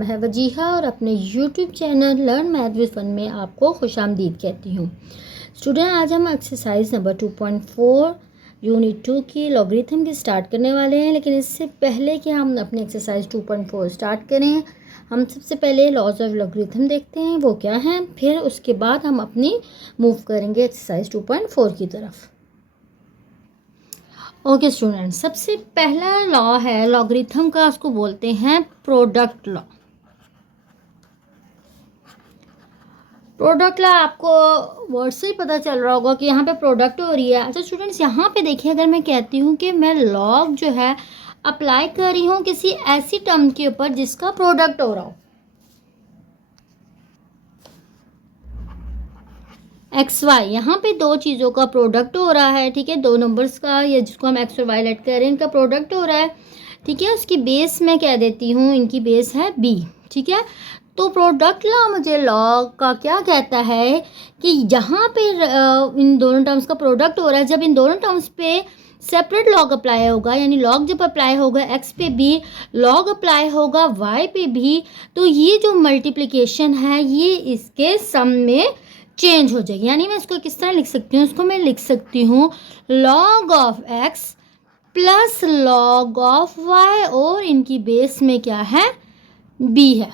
नाम है वजीहा और अपने YouTube channel learn math with fun में आपको खुशामदीद कहती हूँ। स्टूडेंट, आज हम एक्सरसाइज नंबर 2.4 यूनिट 2 की लॉगरिथम की स्टार्ट करने वाले हैं। लेकिन इससे पहले कि हम अपनी एक्सरसाइज 2.4 स्टार्ट करें, हम सबसे पहले लॉज ऑफ लॉगरिथम देखते हैं वो क्या हैं, फिर उसके बाद हम अपनी मूव करेंगे एक्सरसाइज 2.4 की तरफ। ओके स्टूडेंट, सबसे पहला लॉ है लॉगरिथम का, उसको बोलते हैं प्रोडक्ट लॉ। प्रोडक्ट लॉ आपको वर्ड से ही पता चल रहा होगा कि यहाँ पे प्रोडक्ट हो रही है। अच्छा स्टूडेंट्स, यहाँ पे देखिए, अगर मैं कहती हूँ कि मैं लॉग जो है अप्लाई कर रही हूँ किसी ऐसी टर्म के ऊपर जिसका प्रोडक्ट हो रहा हो, एक्स वाई, यहाँ पे दो चीज़ों का प्रोडक्ट हो रहा है, ठीक है, दो नंबर्स का, या जिसको हम एक्स और वाई लेट कर रहे हैं, इनका प्रोडक्ट हो रहा है, ठीक है। उसकी बेस मैं कह देती हूँ, इनकी बेस है बी, ठीक है। तो प्रोडक्ट लॉ मुझे लॉ का क्या कहता है कि यहाँ पे इन दोनों टर्म्स का प्रोडक्ट हो रहा है। जब इन दोनों टर्म्स पे सेपरेट लॉग अप्लाई होगा, यानी लॉग जब अप्लाई होगा एक्स पे भी, लॉग अप्लाई होगा वाई पे भी, तो ये जो मल्टीप्लिकेशन है ये इसके सम में चेंज हो जाएगी। यानी मैं इसको किस तरह लिख सकती हूँ, इसको मैं लिख सकती हूँ log of x plus log of y, और इनकी बेस में क्या है, बी है,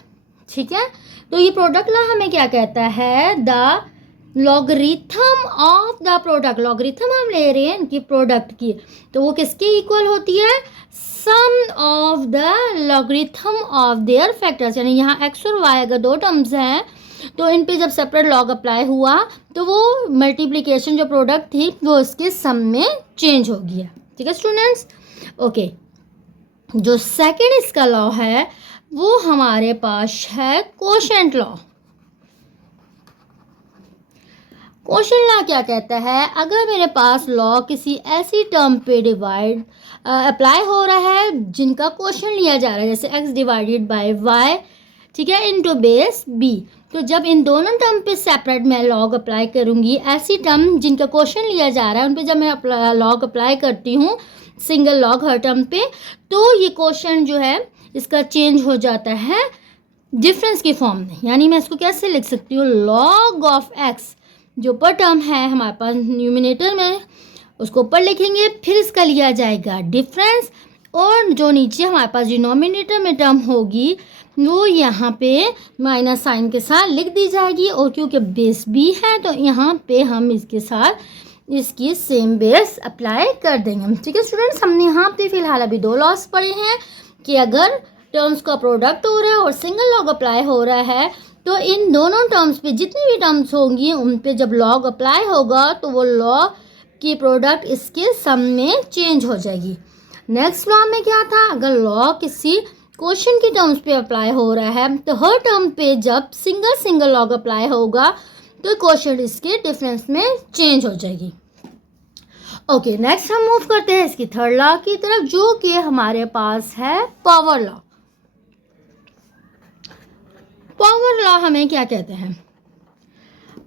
ठीक है। तो ये प्रोडक्ट लॉ हमें क्या कहता है, the logarithm of the product, logarithm हम ले रहे हैं इनकी प्रोडक्ट की, तो वो किसके इक्वल होती है, sum of the logarithm of their factors. यानी यहाँ एक्स और वाई अगर दो टर्म्स हैं तो इन पे जब सेपरेट लॉग अप्लाई हुआ तो वो मल्टीप्लिकेशन जो प्रोडक्ट थी वो उसके सम में चेंज हो गया, ठीक है स्टूडेंट्स। ओके, जो सेकंड इसका लॉ है वो हमारे पास है कोशेंट लॉ। कोशेंट लॉ क्या कहता है, अगर मेरे पास लॉ किसी ऐसी टर्म पे डिवाइड अप्लाई हो रहा है जिनका कोशेंट लिया जा रहा है, जैसे x डिवाइडेड बाय y, ठीक है, इनटू बेस b, तो जब इन दोनों टर्म पे सेपरेट मैं लॉग अप्लाई करूंगी, ऐसी टर्म जिनका क्वेश्चन लिया जा रहा है उन पे जब मैं लॉग अप्लाई करती हूँ सिंगल लॉग हर टर्म पे, तो ये क्वेश्चन जो है इसका चेंज हो जाता है डिफरेंस की फॉर्म में। यानी मैं इसको कैसे लिख सकती हूँ, लॉग ऑफ एक्स जो ऊपर टर्म है हमारे पास न्यूमिनेटर में, उसको ऊपर लिखेंगे, फिर इसका लिया जाएगा डिफरेंस, और जो नीचे हमारे पास डिनोमिनेटर में टर्म होगी वो यहाँ पे माइनस साइन के साथ लिख दी जाएगी, और क्योंकि बेस बी है तो यहाँ पे हम इसके साथ इसकी सेम बेस अप्लाई कर देंगे, ठीक है स्टूडेंट्स। हमने यहाँ पे फिलहाल अभी दो लॉस पढ़े हैं कि अगर टर्म्स का प्रोडक्ट हो रहा है और सिंगल लॉग अप्लाई हो रहा है तो इन दोनों टर्म्स पे जितनी भी टर्म्स होंगी उन पे जब लॉग अप्लाई होगा तो वो लॉ की प्रोडक्ट इसके सम में चेंज हो जाएगी। नेक्स्ट लॉ में क्या था, अगर लॉ किसी क्वेश्चन की टर्म्स पे अप्लाई हो रहा है तो हर टर्म पे जब सिंगल लॉग अप्लाई होगा तो क्वेश्चन इसके डिफरेंस में चेंज हो जाएगी। ओके, नेक्स्ट हम मूव करते हैं इसकी थर्ड लॉ की तरफ, जो कि हमारे पास है पावर लॉ। पावर लॉ हमें क्या कहते हैं,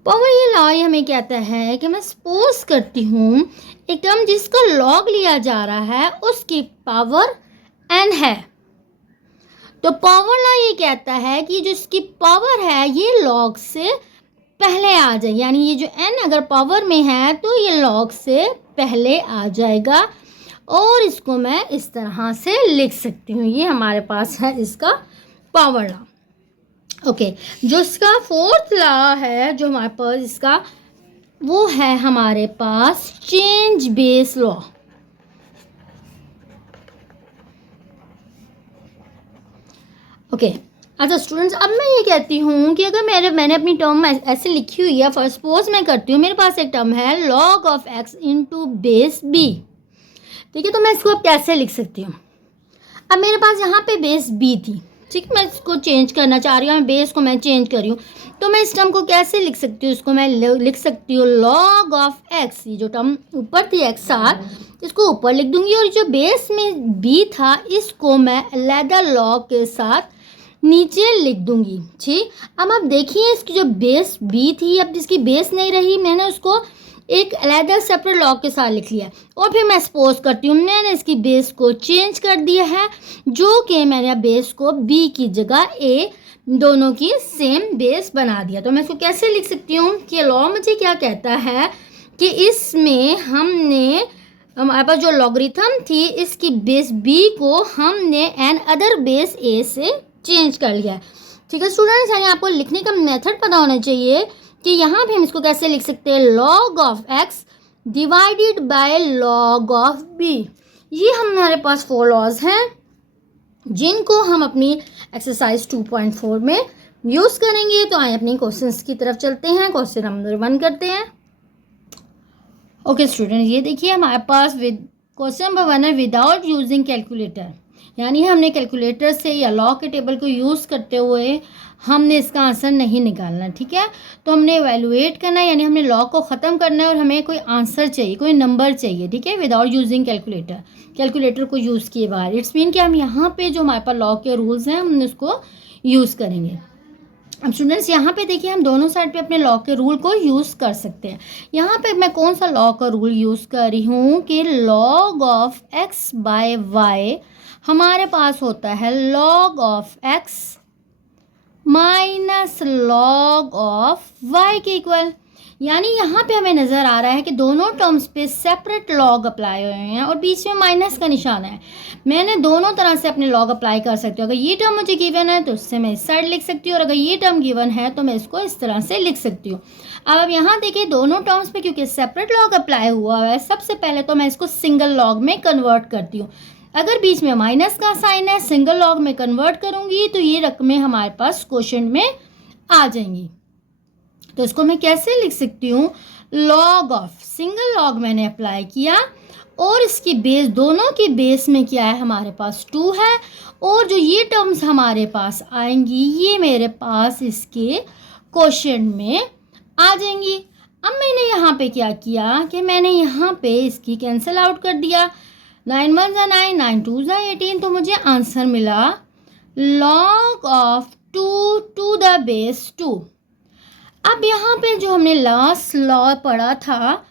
पावर ये लॉ हमें कहता है कि मैं सपोज करती हूँ एक टर्म जिसका लॉग लिया जा रहा है उसकी पावर n है, तो पावर लॉ ये कहता है कि जो इसकी पावर है ये लॉग से पहले आ जाए, यानी ये जो n अगर पावर में है तो ये लॉग से पहले आ जाएगा, और इसको मैं इस तरह से लिख सकती हूँ। ये हमारे पास है इसका पावर लॉ। ओके, जो इसका फोर्थ लॉ है जो हमारे पास इसका, वो है हमारे पास चेंज बेस लॉ। ओके, अच्छा स्टूडेंट्स, अब मैं ये कहती हूँ कि अगर मैंने अपनी टर्म ऐसे लिखी हुई है, फर्स्ट सपोज मैं करती हूँ मेरे पास एक टर्म है log of x into base b, ठीक है, तो मैं इसको अब कैसे लिख सकती हूँ, अब मेरे पास यहाँ पे बेस बी थी, ठीक है, मैं इसको चेंज करना चाह रही हूँ, बेस को मैं चेंज कर रही हूँ, तो मैं इस टर्म को कैसे लिख सकती हूँ, इसको मैं लिख सकती हूँ लॉग ऑफ एक्स, ये जो टर्म ऊपर थी एक्स साथ, इसको ऊपर लिख दूंगी, और जो बेस में बी था इसको मैं अलहदा लॉग के साथ नीचे लिख दूंगी, ठीक। अब आप देखिए इसकी जो बेस बी थी, अब जिसकी बेस नहीं रही मैंने उसको एक अलग सेपरेट लॉग के साथ लिख लिया और फिर मैं सपोज करती हूँ मैंने इसकी बेस को चेंज कर दिया है, जो कि मैंने बेस को बी की जगह ए दोनों की सेम बेस बना दिया। तो मैं इसको कैसे लिख सकती हूँ कि लॉ मुझे क्या कहता है कि इसमें हमने हमारे पास जो लॉगरिथम थी इसकी बेस बी को हमने एन अदर बेस ए से चेंज कर लिया है। ठीक है स्टूडेंट्स, यानी आपको लिखने का मेथड पता होना चाहिए कि यहाँ पे हम इसको कैसे लिख सकते हैं, log of x divided by log of b. ये हमारे पास 4 लॉज हैं जिनको हम अपनी एक्सरसाइज 2.4 में यूज़ करेंगे। तो आइए अपनी क्वेश्चंस की तरफ चलते हैं। क्वेश्चन नंबर 1 करते हैं। ओके स्टूडेंट, ये देखिए हमारे पास क्वेश्चन नंबर 1 है विदाउट यूजिंग कैलकुलेटर, यानी हमने कैलकुलेटर से या लॉग के टेबल को यूज़ करते हुए हमने इसका आंसर नहीं निकालना। ठीक है, तो हमने एवेलुएट करना है, यानी हमने लॉग को ख़त्म करना है और हमें कोई आंसर चाहिए, कोई नंबर चाहिए। ठीक है, विदाउट यूजिंग कैलकुलेटर, कैलकुलेटर को यूज़ किए बाहर। इट्स मीन कि हम यहाँ पे जो हमारे पास लॉग के रूल्स हैं हमने उसको यूज़ करेंगे। अब स्टूडेंट्स यहाँ पे देखिए हम दोनों साइड पे अपने लॉ के रूल को यूज़ कर सकते हैं। यहाँ पे मैं कौन सा लॉ का रूल यूज़ कर रही हूँ कि log of x by y हमारे पास होता है log of x minus log of y के इक्वल। यानी यहाँ पे हमें नज़र आ रहा है कि दोनों टर्म्स पे सेपरेट लॉग अप्लाई हुए हैं और बीच में माइनस का निशान है। मैंने दोनों तरह से अपने लॉग अप्लाई कर सकती हूँ। अगर ये टर्म मुझे गिवन है तो उससे मैं इस साइड लिख सकती हूँ और अगर ये टर्म गिवन है तो मैं इसको इस तरह से लिख सकती हूँ। अब यहाँ देखिए दोनों टर्म्स पे क्योंकि सेपरेट लॉग अप्लाई हुआ है, सबसे पहले तो मैं इसको सिंगल लॉग में कन्वर्ट करती हूँ। अगर बीच में माइनस का साइन है, सिंगल लॉग में कन्वर्ट करूँगी तो ये रकमें हमारे पास क्वेश्चन में आ जाएंगी। तो इसको मैं कैसे लिख सकती हूँ, लॉग ऑफ सिंगल लॉग मैंने अप्लाई किया और इसकी बेस दोनों की बेस में क्या है हमारे पास 2 है और जो ये टर्म्स हमारे पास आएंगी ये मेरे पास इसके क्वेश्चन में आ जाएंगी। अब मैंने यहाँ पे क्या किया कि मैंने यहाँ पे इसकी कैंसिल आउट कर दिया। 9 1 ज़ा 9, 9 2 ज़ा 18, तो मुझे आंसर मिला log of 2 to the base 2। अब यहाँ पे जो हमने लास्ट लॉ पढ़ा था,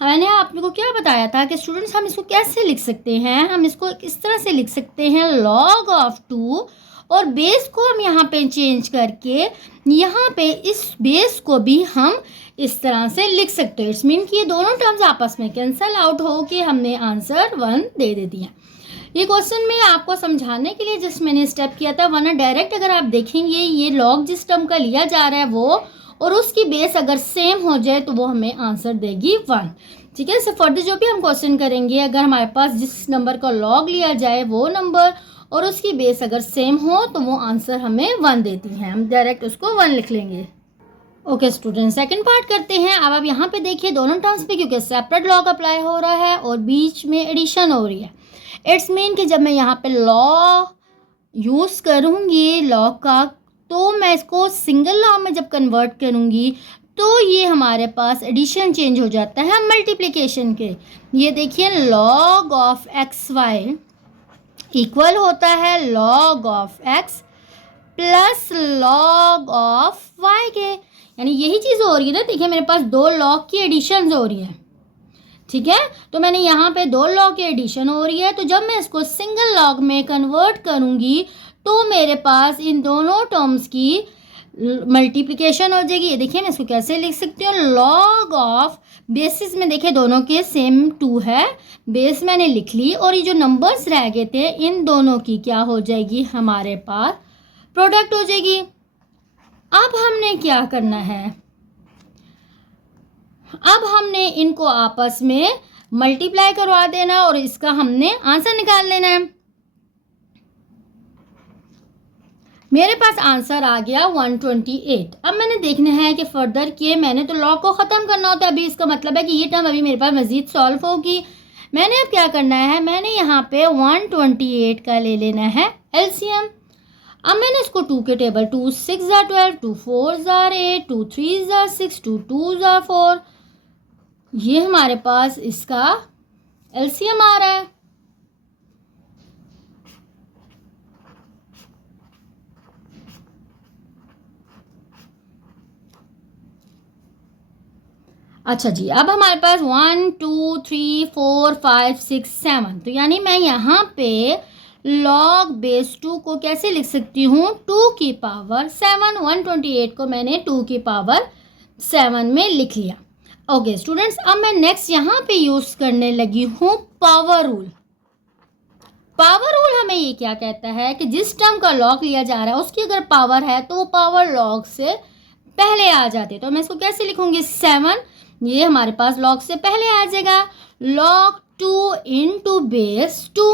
मैंने आप लोगों को क्या बताया था कि स्टूडेंट्स हम इसको कैसे लिख सकते हैं, हम इसको इस तरह से लिख सकते हैं लॉग ऑफ 2 और बेस को हम यहाँ पे चेंज करके यहाँ पे इस बेस को भी हम इस तरह से लिख सकते हैं। इट्स मीन कि ये दोनों टर्म्स आपस में कैंसल आउट हो के हमने आंसर 1 दे देती हैं। ये क्वेश्चन में आपको समझाने के लिए जस्ट मैंने स्टेप किया था, वरना डायरेक्ट अगर आप देखेंगे ये लॉग जिस टर्म का लिया जा रहा है वो और उसकी बेस अगर सेम हो जाए तो वो हमें आंसर देगी 1। ठीक है, इससे फर्दर जो भी हम क्वेश्चन करेंगे अगर हमारे पास जिस नंबर का लॉग लिया जाए वो नंबर और उसकी बेस अगर सेम हो तो वो आंसर हमें 1 देती है, हम डायरेक्ट उसको 1 लिख लेंगे। ओके स्टूडेंट, सेकंड पार्ट करते हैं। अब आप यहाँ पे देखिए दोनों टर्म्स पे क्योंकि सेपरेट लॉग अप्लाई हो रहा है और बीच में एडिशन हो रही है। इट्स मीन कि जब मैं यहाँ पे लॉ यूज़ करूँगी लॉग का तो मैं इसको सिंगल लॉ में जब कन्वर्ट करूँगी तो ये हमारे पास एडिशन चेंज हो जाता है मल्टीप्लिकेशन के। ये देखिए log of x y equal होता है log of x plus log of y के, यानी यही चीज़ हो रही है ना। देखिए मेरे पास 2 लॉग की एडिशन हो रही है। ठीक है, तो मैंने यहाँ पे 2 लॉग की एडिशन हो रही है, तो जब मैं इसको सिंगल लॉग में कन्वर्ट करूँगी तो मेरे पास इन दोनों टर्म्स की मल्टीप्लिकेशन हो जाएगी। ये देखिए मैं इसको कैसे लिख सकती हूँ, लॉग ऑफ बेसिस में देखिए दोनों के सेम 2 है, बेस मैंने लिख ली और ये जो नंबर्स रह गए थे इन दोनों की क्या हो जाएगी हमारे पास प्रोडक्ट हो जाएगी। अब हमने क्या करना है, अब हमने इनको आपस में मल्टीप्लाई करवा देना और इसका हमने आंसर निकाल लेना है। मेरे पास आंसर आ गया 128। अब मैंने देखना है कि फर्दर किए मैंने तो लॉग को ख़त्म करना होता है। अभी इसका मतलब है कि ये टर्म अभी मेरे पास मज़ीद सॉल्व होगी। मैंने अब क्या करना है, मैंने यहाँ पे 128 का ले लेना है एलसीएम। अब मैंने इसको 2 के टेबल 2 6 ज़ा 12, 2 4 ज़ा 8, 2 3 ज़ा 6, 2 2 ज़ा 4, ये हमारे पास इसका एलसीएम आ रहा है। अच्छा जी, अब हमारे पास 1 2 3 4 5 6 7, तो यानी मैं यहाँ पे log बेस 2 को कैसे लिख सकती हूँ, 2 की पावर 7। 128 को मैंने 2 की पावर 7 में लिख लिया। ओके स्टूडेंट्स, अब मैं नेक्स्ट यहाँ पे यूज़ करने लगी हूँ पावर रूल। पावर रूल हमें ये क्या कहता है कि जिस टर्म का लॉग लिया जा रहा है उसकी अगर पावर है तो वो पावर लॉग से पहले आ जाती है। तो मैं इसको कैसे लिखूंगी, 7, ये हमारे पास लॉग से पहले आ जाएगा, log 2 इंटू बेस 2।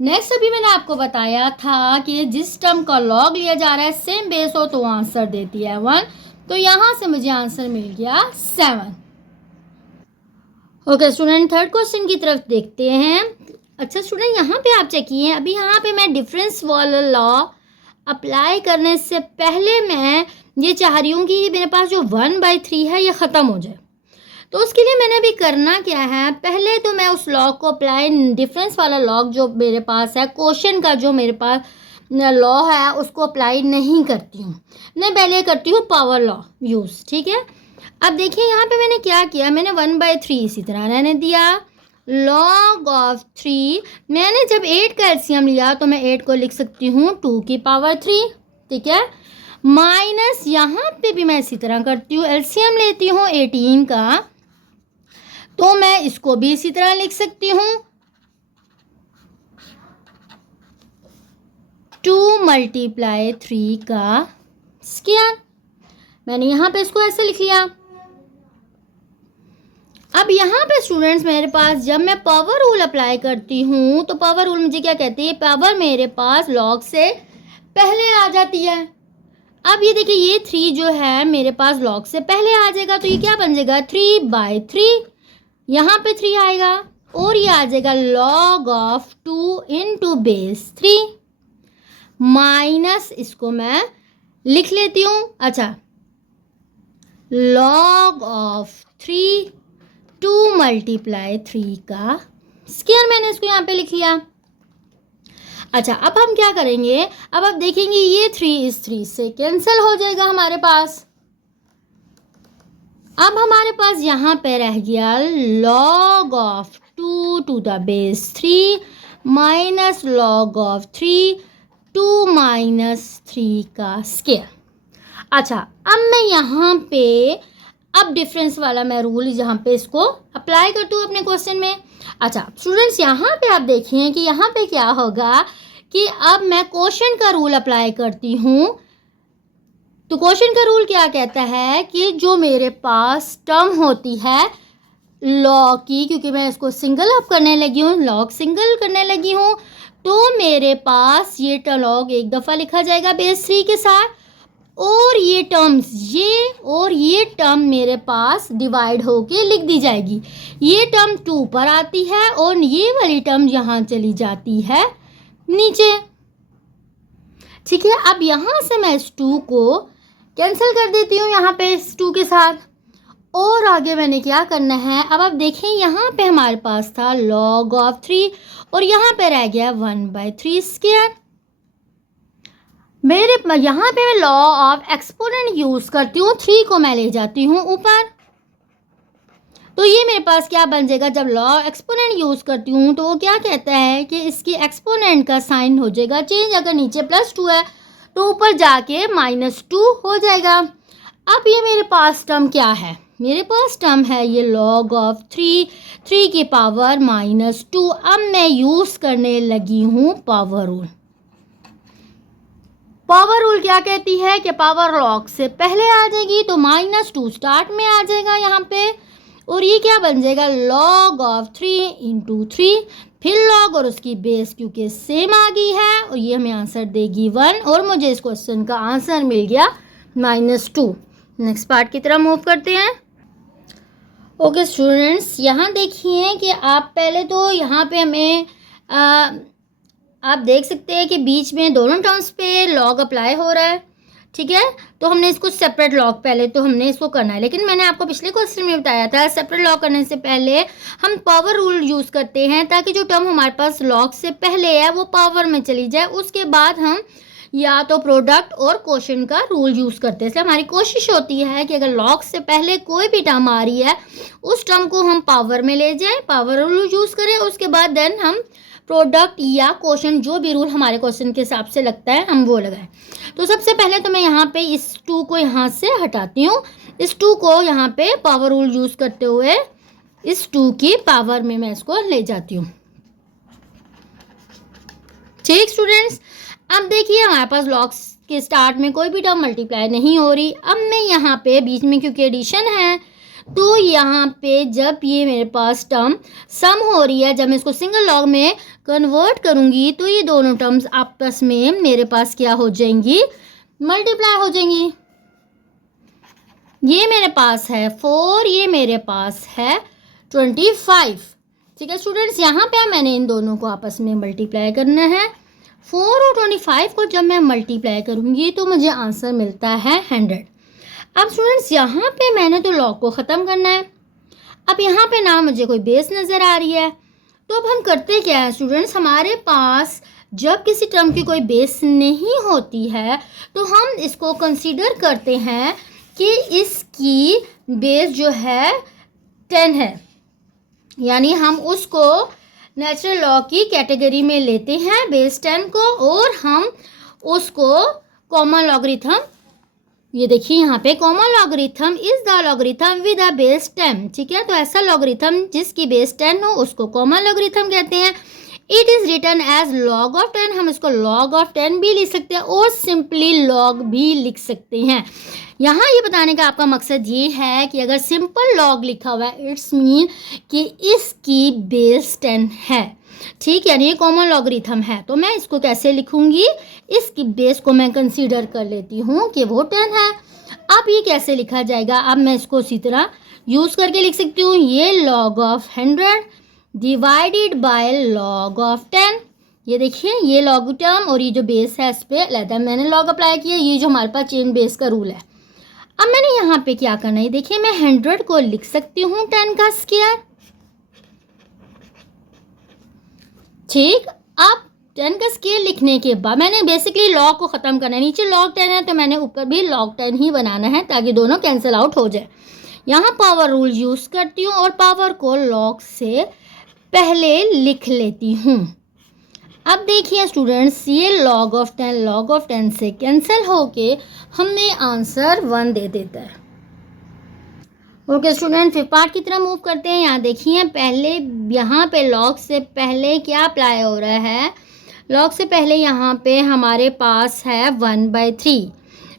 नेक्स्ट अभी मैंने आपको बताया था कि जिस टर्म का लॉग लिया जा रहा है सेम बेस हो तो आंसर देती है 1, तो यहाँ से मुझे आंसर मिल गया 7। ओके स्टूडेंट, थर्ड क्वेश्चन की तरफ देखते हैं। अच्छा स्टूडेंट, यहाँ पे आप चेकिए, अभी यहाँ पे मैं डिफरेंस वाला लॉ अप्लाई करने से पहले मैं ये चाह रही हूँ कि मेरे पास जो 1/3 है ये ख़त्म हो जाए। तो उसके लिए मैंने अभी करना क्या है, पहले तो मैं उस लॉ को अप्लाई, डिफरेंस वाला लॉ जो मेरे पास है, क्वेश्चन का जो मेरे पास लॉ है उसको अप्लाई नहीं करती हूँ, मैं पहले करती हूँ पावर लॉ यूज़। ठीक है, अब देखिए यहाँ पे मैंने क्या किया, मैंने 1/3 इसी तरह रहने दिया, log ऑफ 3, मैंने जब 8 का एलसीएम लिया तो मैं 8 को लिख सकती हूँ 2 की पावर 3। ठीक है, माइनस यहाँ पे भी मैं इसी तरह करती हूँ, एलसीएम लेती हूँ 18 का, तो मैं इसको भी इसी तरह लिख सकती हूँ 2 × 3 का स्क्वायर। मैंने यहाँ पे इसको ऐसे लिख लिया। अब यहाँ पे स्टूडेंट्स मेरे पास जब मैं पावर रूल अप्लाई करती हूँ तो पावर रूल मुझे क्या कहती है, पावर मेरे पास लॉग से पहले आ जाती है। अब ये देखिए, ये 3 जो है मेरे पास लॉग से पहले आ जाएगा, तो ये क्या बन जाएगा 3/3, यहाँ पे 3 आएगा और ये आ जाएगा log of 2 into base 3 minus, इसको मैं लिख लेती हूँ, अच्छा log ऑफ 3 2 × 3 का स्क्वायर, मैंने इसको यहाँ पे लिख लिया। अच्छा, अब हम क्या करेंगे, अब आप देखेंगे ये 3 इस 3 से कैंसिल हो जाएगा हमारे पास। अब हमारे पास यहाँ पे रह गया log of 2 to the base 3 minus log of 3 2 - 3 का स्क्वायर। अच्छा, अब मैं यहाँ पे अब डिफरेंस वाला मैं रूल यहाँ पे इसको अप्लाई करती हूँ अपने क्वेश्चन में। अच्छा स्टूडेंट्स, यहाँ पे आप देखिए कि यहाँ पे क्या होगा कि अब मैं क्वेश्चन का रूल अप्लाई करती हूँ। तो क्वेश्चन का रूल क्या कहता है कि जो मेरे पास टर्म होती है लॉग की, क्योंकि मैं इसको सिंगल अप करने लगी हूँ, लॉग सिंगल करने लगी हूँ, तो मेरे पास ये लॉग एक दफ़ा लिखा जाएगा बेस 3 के साथ, और ये टर्म्स ये टर्म मेरे पास डिवाइड होके लिख दी जाएगी। ये टर्म 2 पर आती है और ये वाली टर्म यहाँ चली जाती है नीचे। ठीक है, अब यहाँ से मैं इस 2 को कैंसिल कर देती हूँ यहाँ पे इस 2 के साथ, और आगे मैंने क्या करना है, अब आप देखें यहाँ पे हमारे पास था log ऑफ 3 और यहाँ पे रह गया 1/3 स्क्वायर। मेरे यहाँ पे मैं लॉ ऑफ एक्सपोनेंट यूज़ करती हूँ, 3 को मैं ले जाती हूँ ऊपर, तो ये मेरे पास क्या बन जाएगा, जब लॉ एक्सपोनेंट यूज़ करती हूँ तो वो क्या कहता है कि इसकी एक्सपोनेंट का साइन हो जाएगा चेंज, अगर नीचे +2 है तो ऊपर जाके -2 हो जाएगा। अब ये मेरे पास टर्म क्या है, मेरे पास टर्म है ये log ऑफ 3 की पावर -2। अब मैं यूज़ करने लगी हूँ पावर रूल। पावर रूल क्या कहती है कि पावर लॉग से पहले आ जाएगी, तो -2 स्टार्ट में आ जाएगा यहाँ पे, और ये क्या बन जाएगा log ऑफ 3 इंटू 3, फिर log और उसकी बेस क्योंकि सेम आ गई है, और ये हमें आंसर देगी 1, और मुझे इस क्वेश्चन का आंसर मिल गया -2। नेक्स्ट पार्ट की तरफ मूव करते हैं। ओके स्टूडेंट्स, यहाँ देखिए कि आप पहले तो यहाँ पे हमें आप देख सकते हैं कि बीच में दोनों टर्म्स पे लॉग अप्लाई हो रहा है। ठीक है, तो हमने इसको सेपरेट लॉग पहले तो हमने इसको करना है, लेकिन मैंने आपको पिछले क्वेश्चन में बताया था सेपरेट लॉग करने से पहले हम पावर रूल यूज़ करते हैं ताकि जो टर्म हमारे पास लॉग से पहले है वो पावर में चली जाए, उसके बाद हम या तो प्रोडक्ट और क्वोशंट का रूल यूज़ करते हैं। इसलिए हमारी कोशिश होती है कि अगर लॉग से पहले कोई भी टर्म आ रही है उस टर्म को हम पावर में ले जाएं, पावर रूल यूज़ करें, उसके बाद देन हम प्रोडक्ट या क्वोशंट जो भी रूल हमारे क्वेश्चन के हिसाब से लगता है हम वो लगाएं। तो सबसे पहले तो मैं यहाँ पे इस 2 को यहाँ से हटाती हूँ। इस 2 को यहाँ पे पावर रूल यूज़ करते हुए इस 2 की पावर में मैं इसको ले जाती हूँ। ठीक स्टूडेंट्स, अब देखिए हमारे पास लॉग्स के स्टार्ट में कोई भी टर्म मल्टीप्लाई नहीं हो रही। अब मैं यहाँ पे बीच में क्योंकि एडिशन है तो यहाँ पे जब ये मेरे पास टर्म सम हो रही है, जब मैं इसको सिंगल लॉग में कन्वर्ट करूँगी तो ये दोनों टर्म्स आपस में मेरे पास क्या हो जाएंगी, मल्टीप्लाई हो जाएंगी। ये मेरे पास है 4, ये मेरे पास है 25। ठीक है स्टूडेंट्स, यहाँ पे मैंने इन दोनों को आपस में मल्टीप्लाई करना है। 4 और 25 को जब मैं मल्टीप्लाई करूँगी तो मुझे आंसर मिलता है 100। अब स्टूडेंट्स यहाँ पे मैंने तो लॉग को ख़त्म करना है। अब यहाँ पे ना मुझे कोई बेस नज़र आ रही है, तो अब हम करते क्या है स्टूडेंट्स, हमारे पास जब किसी टर्म की कोई बेस नहीं होती है तो हम इसको कंसीडर करते हैं कि इसकी बेस जो है 10 है, यानी हम उसको नेचुरल लॉ की कैटेगरी में लेते हैं बेस 10 को, और हम उसको कॉमन लॉगरिथम, ये देखिए यहाँ पे common logarithm is the logarithm with the base 10। ठीक है, तो ऐसा लॉगरिथम जिसकी बेस 10 हो उसको कॉमन लॉगरिथम कहते हैं। It is written as log of 10, हम इसको लॉग ऑफ 10 भी लिख सकते हैं और सिंपली लॉग भी लिख सकते हैं। यहाँ ये बताने का आपका मकसद ये है कि अगर सिंपल लॉग लिखा हुआ है इट्स मीन कि इसकी बेस 10 है। ठीक है, यानी ये कॉमन लॉगरिथम है, तो मैं इसको कैसे लिखूंगी, इसकी बेस को मैं कंसीडर कर लेती हूँ कि वो 10 है। अब ये कैसे लिखा जाएगा, अब मैं इसको उसी तरह यूज़ करके लिख सकती हूँ, ये log of 100 divided by log of 10। ये देखिए ये लॉग टर्म और ये जो बेस है इस पर अलग मैंने लॉग अप्लाई किया, ये जो हमारे पास चेन बेस का रूल है। अब मैंने यहाँ पे क्या करना है, देखिए मैं 100 को लिख सकती हूँ 10 का स्क्वायर। ठीक, अब 10 का स्क्वायर लिखने के बाद मैंने बेसिकली लॉग को ख़त्म करना है। नीचे लॉग 10 है तो मैंने ऊपर भी लॉग 10 ही बनाना है ताकि दोनों कैंसिल आउट हो जाए। यहाँ पावर रूल यूज़ करती हूँ और पावर को लॉग से पहले लिख लेती हूँ। अब देखिए स्टूडेंट्स, ये लॉग ऑफ 10 से कैंसिल होके हमें आंसर 1 दे देता है। ओके स्टूडेंट, फिर पार्ट की तरफ मूव करते हैं। यहाँ देखिए पहले यहाँ पे लॉग से पहले क्या अप्लाई हो रहा है, लॉग से पहले यहाँ पे हमारे पास है 1/3।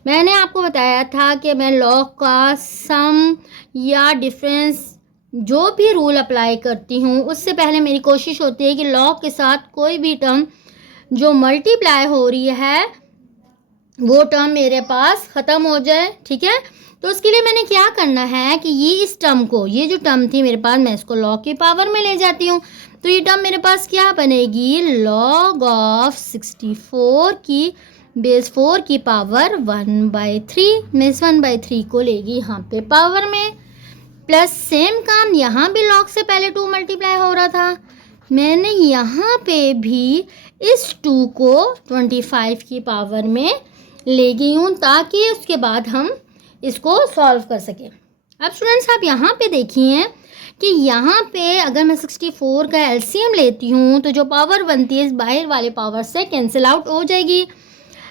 मैंने आपको बताया था कि मैं लॉग का सम या डिफरेंस जो भी रूल अप्लाई करती हूँ उससे पहले मेरी कोशिश होती है कि लॉग के साथ कोई भी टर्म जो मल्टीप्लाई हो रही है वो टर्म मेरे पास ख़त्म हो जाए। ठीक है, तो उसके लिए मैंने क्या करना है कि ये इस टर्म को, ये जो टर्म थी मेरे पास, मैं इसको लॉग की पावर में ले जाती हूँ। तो ये टर्म मेरे पास क्या बनेगी, लॉग ऑफ 64 की बेस 4 की पावर 1/3। मैं इस 1/3 को लेगी यहाँ पे पावर में, प्लस सेम काम यहाँ भी लॉग से पहले 2 मल्टीप्लाई हो रहा था, मैंने यहाँ पे भी इस 2 को 25 की पावर में ले गई हूँ ताकि उसके बाद हम इसको सॉल्व कर सकें। अब स्टूडेंट्स आप यहाँ पे देखिए कि यहाँ पे अगर मैं 64 का एलसीएम लेती हूँ तो जो पावर बनती है इस बाहर वाले पावर से कैंसिल आउट हो जाएगी।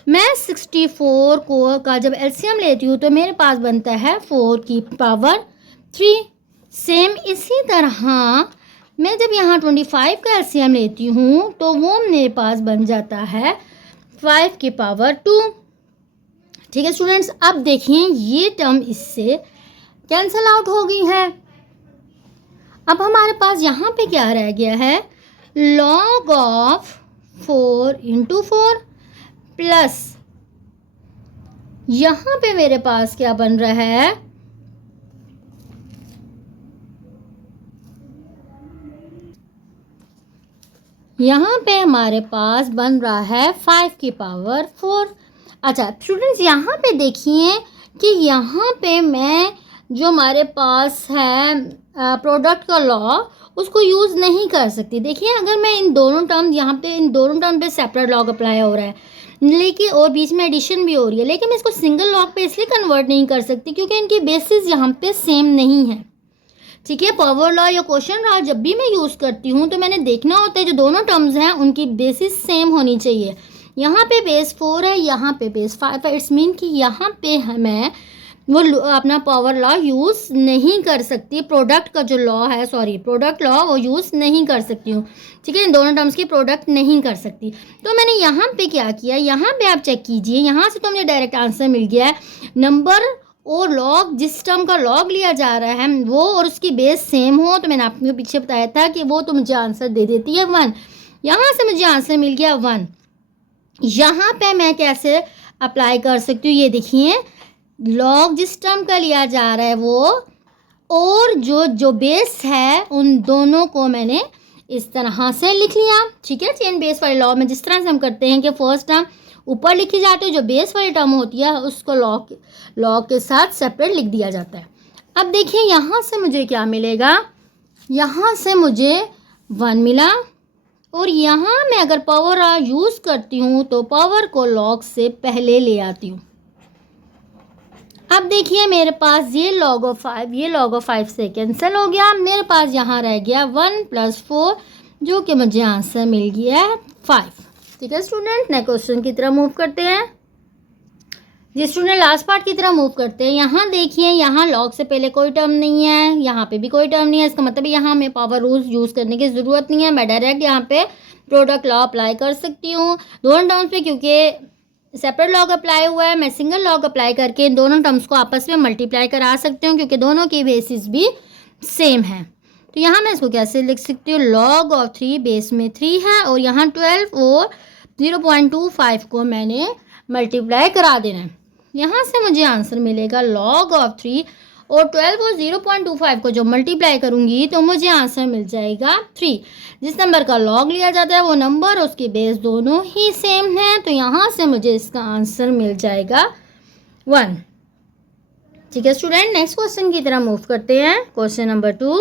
मैं 64 को का जब एलसीएम लेती हूँ तो मेरे पास बनता है 4 की पावर 3। सेम इसी तरह मैं जब यहाँ 25 का एलसीएम लेती हूँ तो वो मेरे पास बन जाता है 5 की पावर 2। ठीक है स्टूडेंट्स, अब देखिए ये टर्म इससे कैंसिल आउट हो गई है। अब हमारे पास यहाँ पे क्या रह गया है, लॉग ऑफ 4 × 4 प्लस यहाँ पे मेरे पास क्या बन रहा है, यहाँ पे हमारे पास बन रहा है 5 की पावर 4। अच्छा स्टूडेंट्स, यहाँ पे देखिए कि यहाँ पे मैं जो हमारे पास है प्रोडक्ट का लॉ उसको यूज़ नहीं कर सकती। देखिए अगर मैं इन दोनों टर्म यहाँ पे इन दोनों टर्म पे सेपरेट लॉग अप्लाई हो रहा है, लेकिन और बीच में एडिशन भी हो रही है, लेकिन मैं इसको सिंगल लॉग पे इसलिए कन्वर्ट नहीं कर सकती क्योंकि इनकी बेसिस यहाँ पे सेम नहीं है। ठीक है, पावर लॉ या क्वेश्चन लॉ जब भी मैं यूज़ करती हूँ तो मैंने देखना होता है जो दोनों टर्म्स हैं उनकी बेसिस सेम होनी चाहिए। यहाँ पे बेस 4 है, यहाँ पे बेस 5 है, इट्स मीन कि यहाँ पे मैं वो अपना पावर लॉ यूज़ नहीं कर सकती, प्रोडक्ट का जो लॉ है, सॉरी प्रोडक्ट लॉ, वो यूज़ नहीं कर सकती हूँ। ठीक है, इन दोनों टर्म्स की प्रोडक्ट नहीं कर सकती। तो मैंने यहाँ पे क्या किया, यहाँ पे आप चेक कीजिए, यहाँ से तो मुझे डायरेक्ट आंसर मिल गया है। नंबर और लॉग, जिस टर्म का लॉग लिया जा रहा है वो और उसकी बेस सेम हो, तो मैंने आपको पीछे बताया था कि वो तो मुझे आंसर दे देती है 1। यहाँ से मुझे आंसर मिल गया 1। यहाँ पे मैं कैसे अप्लाई कर सकती हूँ, ये देखिए, लॉग जिस टर्म का लिया जा रहा है वो और जो बेस है उन दोनों को मैंने इस तरह से लिख लिया। ठीक है, चेन बेस वाले लॉ में जिस तरह से हम करते हैं कि फर्स्ट टर्म ऊपर लिखी जाती है, जो बेस वाली टर्म होती है उसको लॉग के साथ सेपरेट लिख दिया जाता है। अब देखिए यहाँ से मुझे क्या मिलेगा, यहाँ से मुझे 1 मिला और यहाँ मैं अगर पावर यूज़ करती हूँ तो पावर को लॉग से पहले ले आती हूँ। अब देखिए मेरे पास ये log of 5, ये log of 5 से कैंसिल हो गया, मेरे पास यहाँ रह गया 1 + 4 जो कि मुझे आंसर मिल गया है 5। ठीक है स्टूडेंट, नेक्स्ट क्वेश्चन की तरफ मूव करते हैं। जी स्टूडेंट, लास्ट पार्ट की तरफ मूव करते हैं। यहाँ देखिए, यहाँ लॉग से पहले कोई टर्म नहीं है, यहाँ पे भी कोई टर्म नहीं है, इसका मतलब यहाँ हमें पावर रूल्स यूज़ करने की ज़रूरत नहीं है। मैं डायरेक्ट यहाँ पे प्रोडक्ट लॉ अप्लाई कर सकती हूँ दोनों टर्म्स पे, क्योंकि सेपरेट लॉग अप्लाई हुआ है। मैं सिंगल लॉग अप्लाई करके इन दोनों टर्म्स को आपस में मल्टीप्लाई करा सकती हूँ क्योंकि दोनों की बेसिस भी सेम है। तो यहाँ मैं इसको कैसे लिख सकती हूँ, log of 3 बेस में 3 है और यहाँ 12 और 0.25 को मैंने मल्टीप्लाई करा देना है। यहाँ से मुझे आंसर मिलेगा log of 3 और 12 और 0.25 को जो मल्टीप्लाई करूँगी तो मुझे आंसर मिल जाएगा 3। जिस नंबर का log लिया जाता है वो नंबर उसकी बेस दोनों ही सेम है, तो यहाँ से मुझे इसका आंसर मिल जाएगा 1। ठीक है स्टूडेंट, नेक्स्ट क्वेश्चन की तरफ मूव करते हैं, question number 2।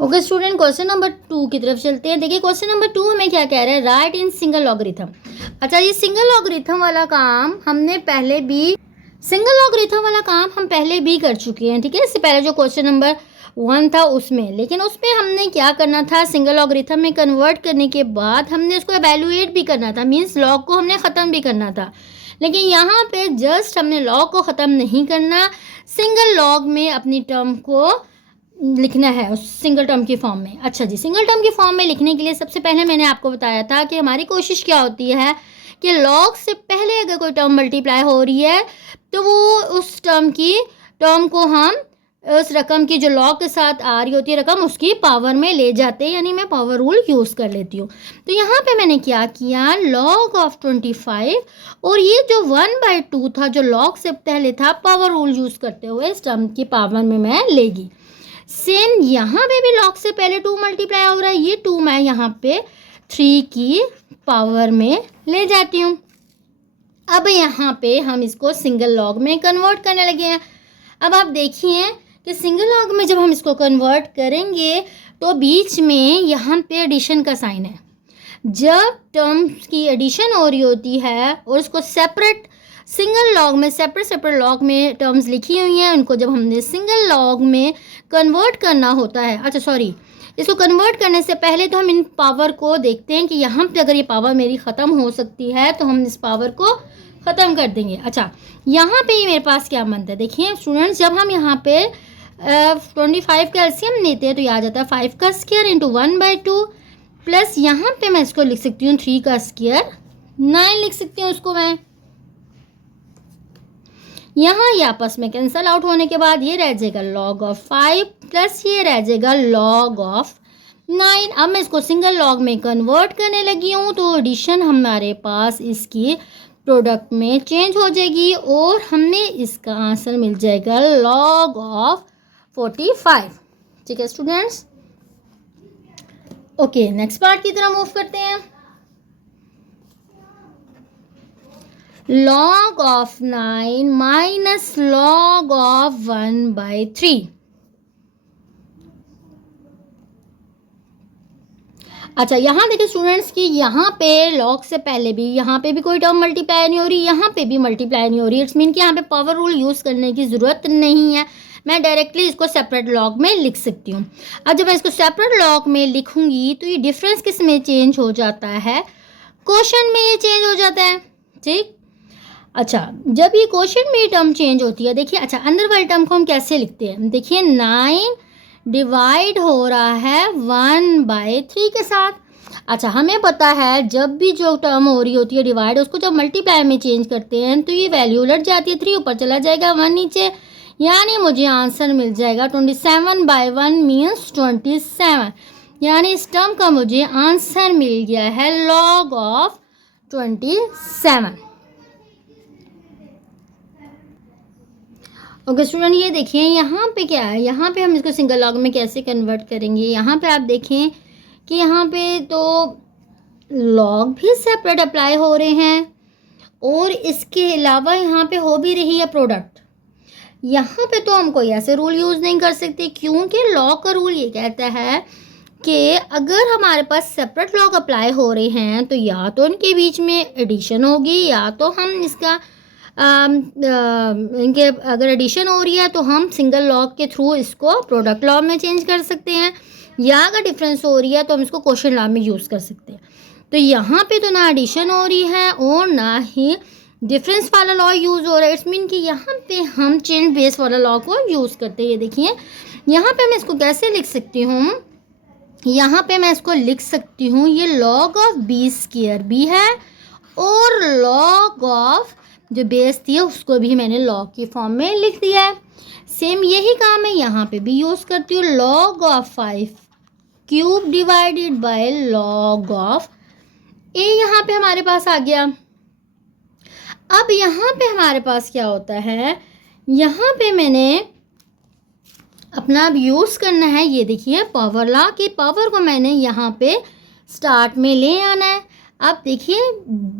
Okay student, question number 2 की तरफ चलते हैं। देखिए क्वेश्चन नंबर 2 हमें क्या कह रहा है, राइट इन सिंगल लॉगरिथम। अच्छा, ये सिंगल लॉगरिथम वाला काम हम पहले भी कर चुके हैं। ठीक है, इससे पहले जो क्वेश्चन नंबर 1 था उसमें, लेकिन उसमें हमने क्या करना था, सिंगल लॉगरिथम में कन्वर्ट करने के बाद हमने उसको एवेल्युएट भी करना था, मीन्स लॉग को हमने ख़त्म भी करना था। लेकिन यहाँ पे जस्ट हमने लॉग को ख़त्म नहीं करना, सिंगल लॉग में अपनी टर्म को लिखना है उस सिंगल टर्म की फॉर्म में। अच्छा जी, सिंगल टर्म की फॉर्म में लिखने के लिए सबसे पहले मैंने आपको बताया था कि हमारी कोशिश क्या होती है कि लॉग से पहले अगर कोई टर्म मल्टीप्लाई हो रही है तो वो उस टर्म को हम उस रकम की जो लॉग के साथ आ रही होती है रकम उसकी पावर में ले जाते हैं, यानी मैं पावर रूल यूज़ कर लेती हूँ। तो यहाँ पे मैंने क्या किया, log of 25 और ये जो 1/2 था जो लॉग से पहले था, पावर रूल यूज़ करते हुए इस टर्म की पावर में मैं लेगी। सेम यहाँ पे भी लॉग से पहले 2 मल्टीप्लाई हो रहा है, ये 2 मैं यहाँ पे 3 की पावर में ले जाती हूँ। अब यहाँ पे हम इसको सिंगल लॉग में कन्वर्ट करने लगे हैं। अब आप देखिए कि सिंगल लॉग में जब हम इसको कन्वर्ट करेंगे तो बीच में यहाँ पे एडिशन का साइन है। जब टर्म्स की एडिशन हो रही होती है और उसको सेपरेट सिंगल लॉग में सेपरेट लॉग में टर्म्स लिखी हुई हैं, उनको जब हमने सिंगल लॉग में कन्वर्ट करना होता है, अच्छा सॉरी, इसको कन्वर्ट करने से पहले तो हम इन पावर को देखते हैं कि यहाँ पे अगर ये पावर मेरी ख़त्म हो सकती है तो हम इस पावर को ख़त्म कर देंगे। अच्छा, यहाँ पे मेरे पास क्या बनता है, देखिए स्टूडेंट्स, जब हम यहाँ पे 25 का एलसीएम लेते हैं तो यह आ जाता है 5 का स्क्वायर इंटू 1/2 प्लस यहाँ पे मैं इसको लिख सकती हूँ 3 का स्क्वायर 9 लिख सकती हूँ उसको मैं। यहाँ ये आपस में कैंसल आउट होने के बाद ये रह जाएगा log of 5 प्लस ये रह जाएगा log of 9। अब मैं इसको सिंगल लॉग में कन्वर्ट करने लगी हूँ तो एडिशन हमारे पास इसकी प्रोडक्ट में चेंज हो जाएगी और हमें इसका आंसर मिल जाएगा log of 45। ठीक है स्टूडेंट्स, ओके नेक्स्ट पार्ट की तरफ मूव करते हैं। log of 9 minus log of 1/3। अच्छा, यहाँ देखिए स्टूडेंट्स कि यहाँ पे लॉग से पहले भी यहाँ पे भी कोई टर्म मल्टीप्लाई नहीं हो रही, यहाँ पे भी मल्टीप्लाई नहीं हो रही। इट्स मीन कि यहाँ पे पावर रूल यूज़ करने की ज़रूरत नहीं है, मैं डायरेक्टली इसको सेपरेट लॉग में लिख सकती हूँ। अब जब मैं इसको सेपरेट लॉग में लिखूँगी तो ये डिफरेंस किस में चेंज हो जाता है, क्वोशंट में ये चेंज हो जाता है। ठीक, अच्छा जब ये क्वोशंट में टर्म चेंज होती है, देखिए अच्छा अंदर वाले टर्म को हम कैसे लिखते हैं, देखिए 9 डिवाइड हो रहा है 1/3 के साथ। अच्छा हमें पता है जब भी जो टर्म हो रही होती है डिवाइड, उसको जब मल्टीप्लाई में चेंज करते हैं तो ये वैल्यू उलट जाती है, 3 ऊपर चला जाएगा 1 नीचे, यानी मुझे आंसर मिल जाएगा 27/1 मीन्स 27, यानी इस टर्म का मुझे आंसर मिल गया है लॉग ऑफ 27। ओके स्टूडेंट, ये देखिए यहाँ पे क्या है, यहाँ पे हम इसको सिंगल लॉग में कैसे कन्वर्ट करेंगे। यहाँ पे आप देखें कि यहाँ पे तो लॉग भी सेपरेट अप्लाई हो रहे हैं और इसके अलावा यहाँ पे हो भी रही है प्रोडक्ट। यहाँ पे तो हम कोई ऐसे रूल यूज़ नहीं कर सकते, क्योंकि लॉग का रूल ये कहता है कि अगर हमारे पास सेपरेट लॉग अप्लाई हो रहे हैं तो या तो इनके बीच में एडिशन होगी, या तो हम इसका इनके अगर एडिशन हो रही है तो हम सिंगल लॉग के थ्रू इसको प्रोडक्ट लॉ में चेंज कर सकते हैं, या अगर डिफरेंस हो रही है तो हम इसको क्वोशंट लॉ में यूज़ कर सकते हैं। तो यहाँ पे तो ना एडिशन हो रही है और ना ही डिफरेंस वाला लॉ यूज़ हो रहा है। इट्स मीन कि यहाँ पे हम चेन बेस वाला लॉ को यूज़ करते हैं। ये देखिए यहाँ पे मैं इसको कैसे लिख सकती हूँ, यहाँ पे मैं इसको लिख सकती हूँ, ये लॉग ऑफ b² भी है और लॉग ऑफ जो बेस थी उसको भी मैंने लॉग की फॉर्म में लिख दिया है। सेम यही काम मैं यहाँ पे भी यूज़ करती हूँ, log of 5³ divided by log of a यहाँ पे हमारे पास आ गया। अब यहाँ पे हमारे पास क्या होता है, यहाँ पे मैंने अपना अब यूज़ करना है, ये देखिए पावर लॉ की पावर को मैंने यहाँ पे स्टार्ट में ले आना है। अब देखिए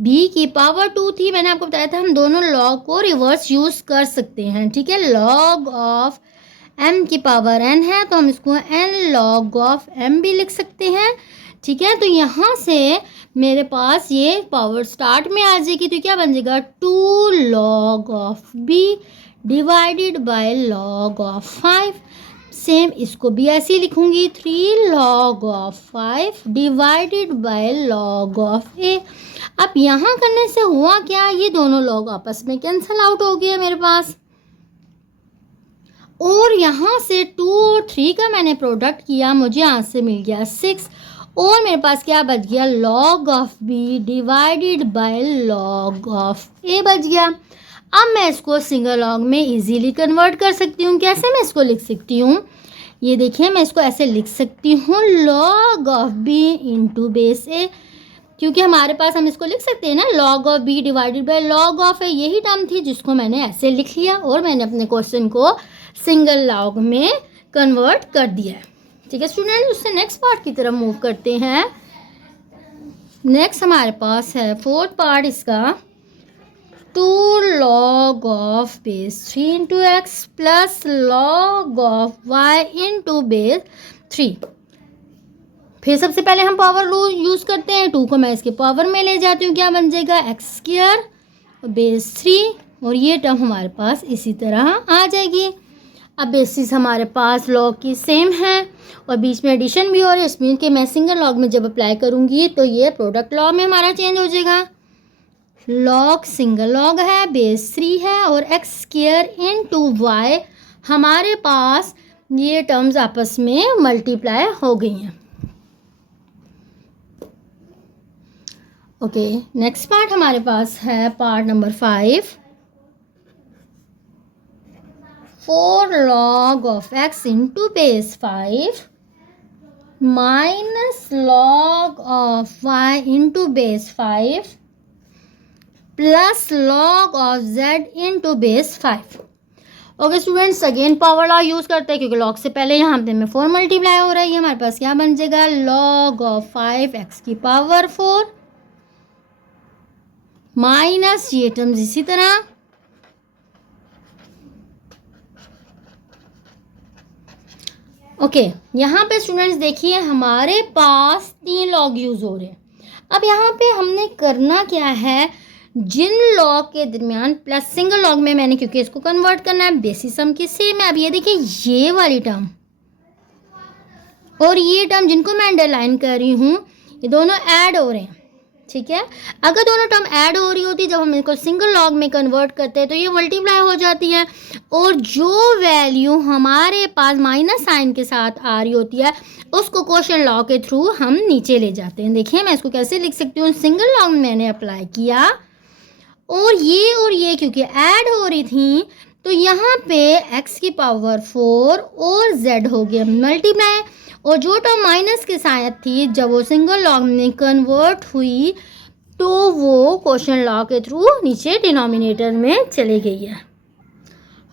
b की पावर 2 थी, मैंने आपको बताया था हम दोनों लॉग को रिवर्स यूज़ कर सकते हैं। ठीक है, लॉग ऑफ m की पावर n है तो हम इसको n लॉग ऑफ m भी लिख सकते हैं। ठीक है, तो यहाँ से मेरे पास ये पावर स्टार्ट में आ जाएगी, तो क्या बन जाएगा 2 log of b divided by log of 5। Same इसको भी ऐसे ही लिखूंगी, 3 log of 5 divided by log of a। अब यहाँ करने से हुआ क्या, ये दोनों लॉग आपस में कैंसल आउट हो गया मेरे पास, और यहाँ से 2 और 3 का मैंने प्रोडक्ट किया, मुझे आंसर मिल गया 6, और मेरे पास क्या बच गया, log of b divided by log of a बच गया। अब मैं इसको सिंगल लॉग में इजीली कन्वर्ट कर सकती हूँ। कैसे मैं इसको लिख सकती हूँ, ये देखिए मैं इसको ऐसे लिख सकती हूँ, log of b into base a, क्योंकि हमारे पास हम इसको लिख सकते हैं ना, log of b divided by log of a, यही टर्म थी जिसको मैंने ऐसे लिख लिया और मैंने अपने क्वेश्चन को सिंगल लॉग में कन्वर्ट कर दिया है। ठीक है स्टूडेंट, उससे नेक्स्ट पार्ट की तरफ मूव करते हैं। नेक्स्ट हमारे पास है फोर्थ पार्ट इसका, 2 log of base 3 into x plus log of y into base 3। फिर सबसे पहले हम पावर रूल यूज़ करते हैं, 2 को मैं इसके पावर में ले जाती हूँ, क्या बन जाएगा x² और बेस 3, और ये टर्म हमारे पास इसी तरह आ जाएगी। अब बेसिस हमारे पास लॉग की सेम है और बीच में एडिशन भी हो रही है, इसमें कि मैं सिंगल लॉग में जब अप्लाई करूँगी तो ये प्रोडक्ट लॉ में हमारा चेंज हो जाएगा। लॉग सिंगल लॉग है, बेस 3 है और x² इंटू वाई, हमारे पास ये टर्म्स आपस में मल्टीप्लाई हो गई हैं। ओके, नेक्स्ट पार्ट हमारे पास है part number 5, 4 log of x into base 5 minus log of y into base 5 plus log of z into base 5। Okay students, again power law use करते हैं क्योंकि लॉग से पहले यहाँ पे में 4 मल्टीप्लाई हो रहा है। हमारे पास क्या बन जाएगा, लॉग ऑफ 5x की पावर 4 माइनस ये टर्म्स इसी तरह, ओके, यहाँ पे स्टूडेंट्स देखिए हमारे पास 3 लॉग यूज़ हो रहे हैं। अब यहाँ पे हमने करना क्या है, जिन लॉग के दरमियान प्लस सिंगल लॉग में मैंने, क्योंकि इसको कन्वर्ट करना है बेसिस सम की सेम है। अब ये देखिए ये वाली टर्म और ये टर्म जिनको मैं अंडरलाइन कर रही हूँ, ये दोनों ऐड हो रहे हैं, ठीक है। अगर दोनों टर्म ऐड हो रही होती, जब हम इसको सिंगल लॉग में कन्वर्ट करते हैं तो ये मल्टीप्लाई हो जाती है, और जो वैल्यू हमारे पास माइनस साइन के साथ आ रही होती है उसको क्वोशिएंट लॉ के थ्रू हम नीचे ले जाते हैं। देखिए मैं इसको कैसे लिख सकती हूँ, सिंगल लॉग में मैंने अप्लाई किया और ये क्योंकि ऐड हो रही थी तो यहाँ पे x की पावर 4 और z हो गया मल्टीप्लाई, और जो टर्म माइनस के साथ थी जब वो सिंगल लॉग में कन्वर्ट हुई तो वो क्वोशिएंट लॉ के थ्रू नीचे डिनोमिनेटर में चली गई है।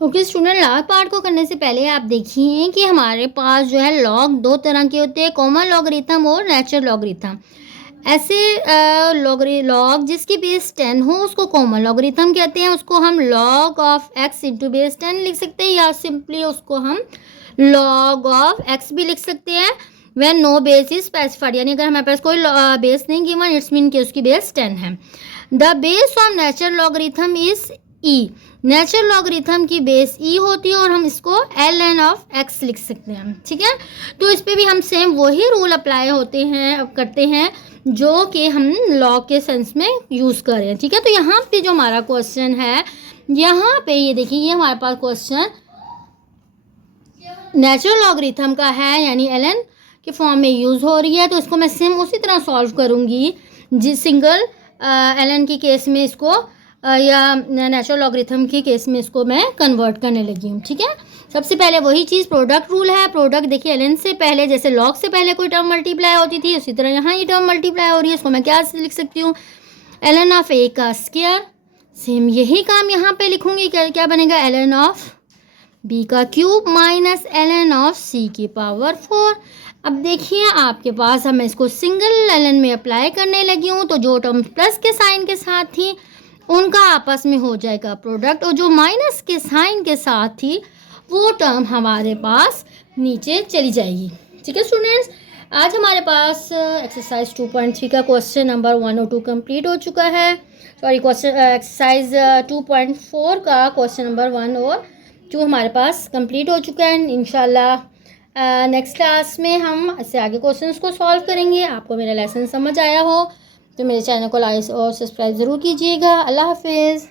ओके स्टूडेंट, लास्ट पार्ट को करने से पहले आप देखिए कि हमारे पास जो है लॉग 2 तरह के होते हैं, कॉमन लॉगरिथम और नेचुरल लॉगरिथम। ऐसे लॉग जिसकी बेस 10 हो उसको कॉमन लॉगरिथम कहते हैं, उसको हम log of x into base 10 लिख सकते हैं, या सिंपली उसको हम लॉग ऑफ x भी लिख सकते हैं when no base is specified, यानी अगर हमारे पास कोई बेस नहीं गिवन, इट्स मीन कि उसकी बेस 10 है। The base of natural logarithm is e, natural logarithm की बेस e होती है और हम इसको ln ऑफ x लिख सकते हैं, ठीक है। तो इस पे भी हम सेम वही रूल अप्लाई होते हैं करते हैं जो कि हम लॉग के सेंस में यूज़ कर रहे हैं, ठीक है। तो यहाँ पे जो हमारा क्वेश्चन है, यहाँ पे ये देखिए ये हमारे पास क्वेश्चन नेचुरल लॉगरिथम का है, यानी ln के फॉर्म में यूज़ हो रही है, तो इसको मैं सेम उसी तरह सॉल्व करूँगी जिस सिंगल ln की केस में इसको या नेचुरल लॉगरिथम के केस में इसको मैं कन्वर्ट करने लगी हूँ, ठीक है। सबसे पहले वही चीज़ प्रोडक्ट रूल है। प्रोडक्ट देखिए ln से पहले जैसे लॉग से पहले कोई टर्म मल्टीप्लाई होती थी, उसी तरह यहाँ ये टर्म मल्टीप्लाई हो रही है, इसको मैं क्या लिख सकती हूँ, ln ऑफ a का स्क्वायर। सेम यही काम यहाँ पे लिखूँगी, क्या बनेगा, ln ऑफ b का cube minus ln of c की पावर 4। अब देखिए आपके पास, मैं इसको सिंगल ln में अप्लाई करने लगी हूँ, तो जो टर्म प्लस के साइन के साथ थी उनका आपस में हो जाएगा प्रोडक्ट, और जो माइनस के साइन के साथ थी वो टर्म हमारे पास नीचे चली जाएगी, ठीक है स्टूडेंट्स। आज हमारे पास एक्सरसाइज 2.3 का क्वेश्चन नंबर 1 और 2 कंप्लीट हो चुका है। सॉरी, क्वेश्चन एक्सरसाइज 2.4 का क्वेश्चन नंबर 1 और 2 हमारे पास कंप्लीट हो चुका है। इंशाल्लाह नेक्स्ट क्लास में हम इससे आगे क्वेश्चंस को सॉल्व करेंगे। आपको मेरा लेसन समझ आया हो तो मेरे चैनल को लाइक और सब्सक्राइब ज़रूर कीजिएगा। अल्लाह हाफिज़।